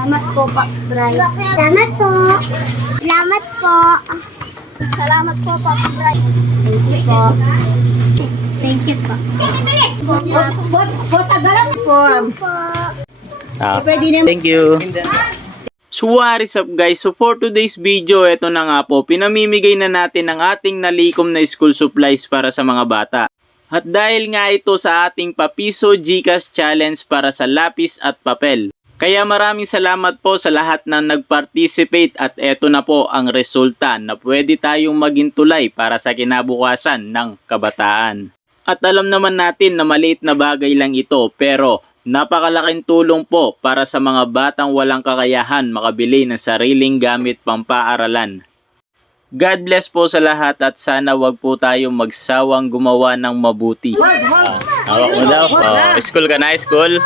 Salamat po, Pops Bright. Salamat po. Salamat po. Salamat po, Pops Bright. Thank you po. Thank you po. Ah, thank you. So what is up guys? So for today's video, ito na nga po, pinamimigay na natin ang ating nalikom na school supplies para sa mga bata. At dahil nga ito sa ating Papiso Gcash Challenge para sa lapis at papel. Kaya maraming salamat po sa lahat na nag-participate at eto na po ang resulta na pwede tayong maging tulay para sa kinabukasan ng kabataan. At alam naman natin na maliit na bagay lang ito pero napakalaking tulong po para sa mga batang walang kakayahan makabili ng sariling gamit pampaaralan. God bless po sa lahat at sana wag po tayong magsawang gumawa ng mabuti. Ah, hawak mo daw. Oh, school ka na, school?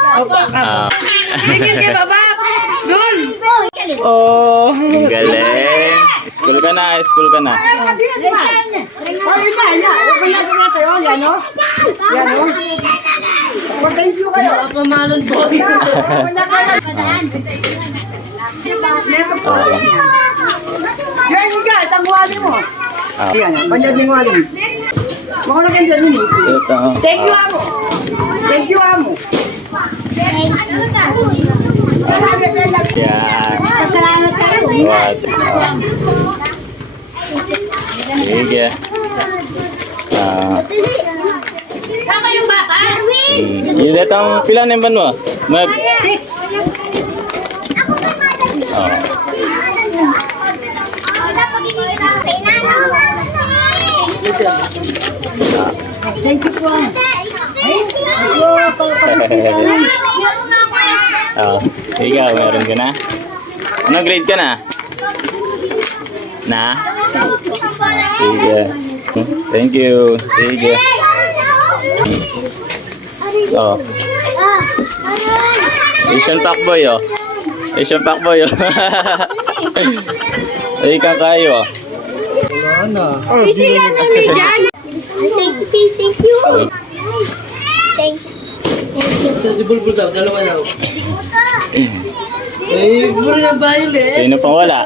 Ah, Oh. ang galing. School ka na, school ka na. Oh. Oh. Oh. Mag-thank you kayo. Pamalon po. Tangwali mo. Ah, Yan, panjad ng wali. Mga na ganyan yun, eh. ito. Thank you, amo. Thank you, amo. Yan. Pasalamat kayo. What? Sige. Ah, Sama yung bata? Erwin! hmm. Yung datang pila na yung ban mo? Mag... Six. Oh. Thank you po. Oh, ikaw, meron ka na? Anong grade ka na? Na? Sige. Thank you. Sige. Oh, Asian Packboy oh. Asian Packboy oh. Ay, kang kayo oh. Thank you, thank you. Thank you. Si Bulbul daw, dalawa daw. Eh, puro na violet. Sino pang wala?